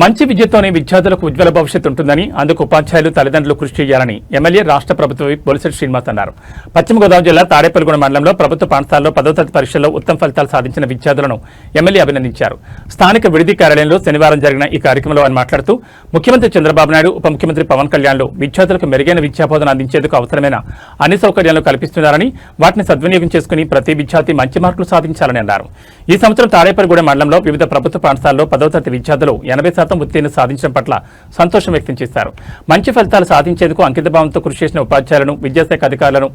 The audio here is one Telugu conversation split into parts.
మంచి విద్యతోనే విద్యార్థులకు ఉజ్వల భవిష్యత్తు ఉంటుందని అందుకు ఉపాధ్యాయులు తల్లిదండ్రులు కృషి చేయాలని ఎమ్మెల్యే రాష్ట్ర ప్రభుత్వ విప్ బొలిశెట్టి శ్రీనివాస్ అన్నారు. పశ్చిమ గోదావరి జిల్లా తాడేపల్లిగూడెం మండలంలో ప్రభుత్వ పాఠశాలలో 10వ తరగతి పరీక్షల్లో ఉత్తమ ఫలితాలు సాధించిన విద్యార్థులను ఎమ్మెల్యే అభినందించారు. స్థానిక విడిది కార్యాలయంలో శనివారం జరిగిన ఈ కార్యక్రమంలో ఆయన మాట్లాడుతూ ముఖ్యమంత్రి చంద్రబాబు నాయుడు, ఉప ముఖ్యమంత్రి పవన్ కళ్యాణ్లు విద్యార్థులకు మెరుగైన విద్యాబోధన అందించేందుకు అవసరమైన అన్ని సౌకర్యాలను కల్పిస్తున్నారని, వాటిని సద్వినియోగం చేసుకుని ప్రతి విద్యార్థి మంచి మార్కులు సాధించాలని అన్నారు. ఈ సంవత్సరం తాడేపల్లిగూడెం మండలంలో వివిధ ప్రభుత్వ పాఠశాలలో 10వ తరగతి విద్యార్థులు 80% ఉత్తీర్ణత సాధించడం పట్ల సంతోషం వ్యక్తం చేశారు. మంచి ఫలితాలు సాధించేందుకు అంకితభావంతో కృషి చేసిన ఉపాధ్యాయులను, విద్యాశాఖ అధికారులను,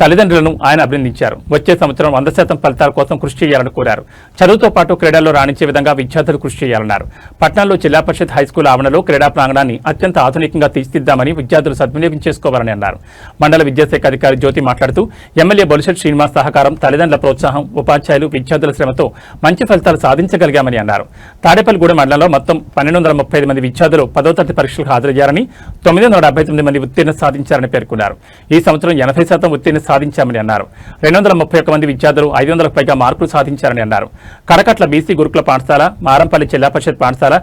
తల్లిదండ్రులను ఆయన అభినందించారు. వచ్చే సంవత్సరం 100% ఫలితాల కోసం కృషి చేయాలని కోరారు. చదువుతో పాటు క్రీడల్లో రాణించే విధంగా విద్యార్థులు కృషి చేయాలన్నారు. పట్టణంలో జిల్లా పరిషత్ హైస్కూల్ ఆవరణలో క్రీడా ప్రాంగణాన్ని అత్యంత ఆధునికంగా తీర్చిదిద్దామని విద్యార్థులు సద్వినియోగం చేసుకోవాలని అన్నారు. మండల విద్యాశాఖ అధికారి జ్యోతి మాట్లాడుతూ ఎమ్మెల్యే బొలిశెట్టి శ్రీనివాస్ సహకారం, తల్లిదండ్రుల ప్రోత్సాహం, ఉపాధ్యాయులు, విద్యార్థుల శ్రమతో మంచి ఫలితాలు సాధించగలిగామని అన్నారు. తాడేపల్లిగూడెం మండలంలో మొత్తం 1235 మంది విద్యార్థులు 10వ తరగతి పరీక్షలకు హాజరయ్యారని, 979 మంది ఉత్తీర్ణత సాధించారని పేర్కొన్నారు. ఈ సంవత్సరం 80% ఉత్తీర్ణత సాధించామని అన్నారు. 231 మంది విద్యార్థులు 500కు పైగా మార్కులు సాధించారని అన్నారు. కడకట్ల బీసీ గురుకుల పాఠశాల, మారంపల్లి జిల్లా పరిషత్ పాఠశాల,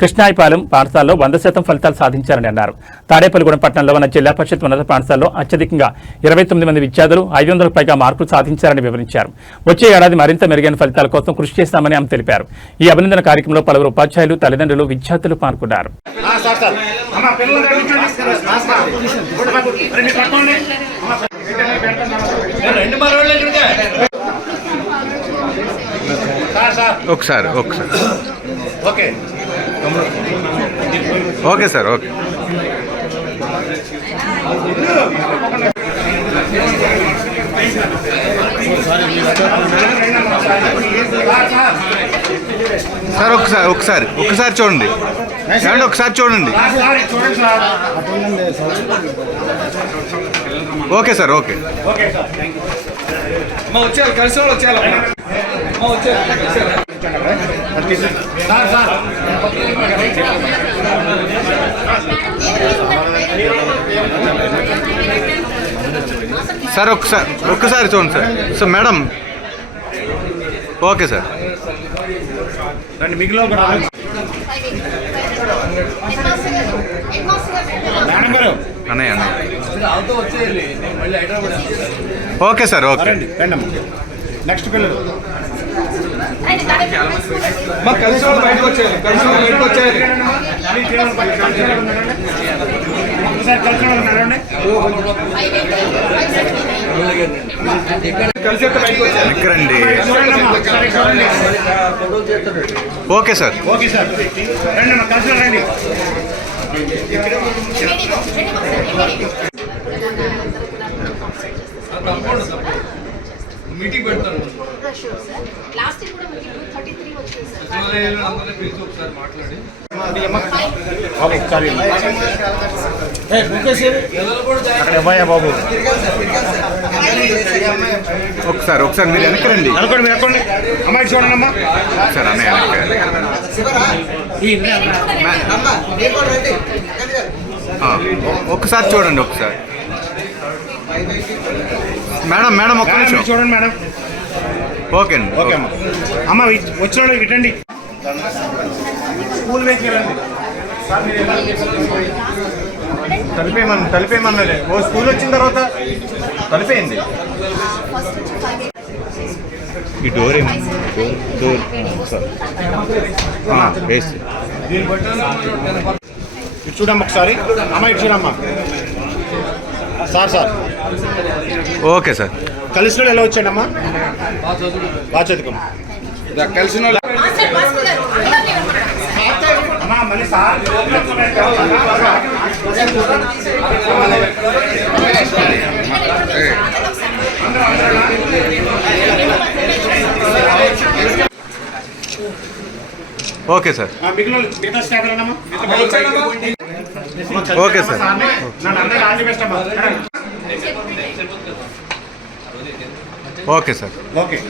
కృష్ణాయిపాలెం పాఠశాలలో 100% ఫలితాలు సాధించారని అన్నారు. తాడేపల్లిగూడెం పట్టణంలో ఉన్న జిల్లా పరిషత్ ఉన్నత పాఠశాలలో అత్యధికంగా 29 మంది విద్యార్థులు 500కు పైగా మార్కులు సాధించారని వివరించారు. వచ్చే ఏడాది మరింత మెరుగైన ఫలితాల కోసం కృషి చేస్తామని ఆమె తెలిపారు. ఈ అభినందన కార్యక్రమంలో పలువురు ఉపాధ్యాయులు, తల్లిదండ్రులు, విద్యార్థులు పాల్గొన్నారు. ఒకసారి ఓకే సార్, ఓకే. సార్ ఒకసారి చూడండి, ఒకసారి చూడండి. Okay sir, okay. వచ్చేయాలి, కలిసి వాళ్ళు వచ్చేయాలి. సార్ ఒక్కసారి చూడండి sir. Sir madam, okay sir. మిగిలిన అన్నయ్య ఓకే సార్, ఓకే. నెక్స్ట్ పిల్లలు కలిసి వాళ్ళు బయటకు వచ్చేయాలి, రండి. Okay sir, okay sir. కలిసి రండి. మీటింగ్ పెడతాను. బాబు ఒకసారి మీరు వెనక్కి రండి. అనుకోండి అమ్మాయి చూడండి అమ్మా. సార్ అన్నయ్య ఒకసారి చూడండి. ఒకసారి మేడం ఒక్క నిమిషం చూడండి మేడం. ఓకే అండి, ఓకే అమ్మా. అమ్మ వచ్చిన ఇటండి, స్కూల్ వేసి తలిపేయమన్నది. ఓ స్కూల్ వచ్చిన తర్వాత తలిపేయండి. ఈ డోర్ వేసి ఇటు చూడమ్మా ఒకసారి. అమ్మ ఇటు చూడమ్మా. Sir okay sir. కలిసిన వాళ్ళు ఎలా వచ్చాడు అమ్మా? బాగా చదువుకోమ్మా. కలిసిన వాళ్ళు మళ్ళీ సార్ ఓకే సార్. మిగతా staff okay sir. Okay sir. Okay.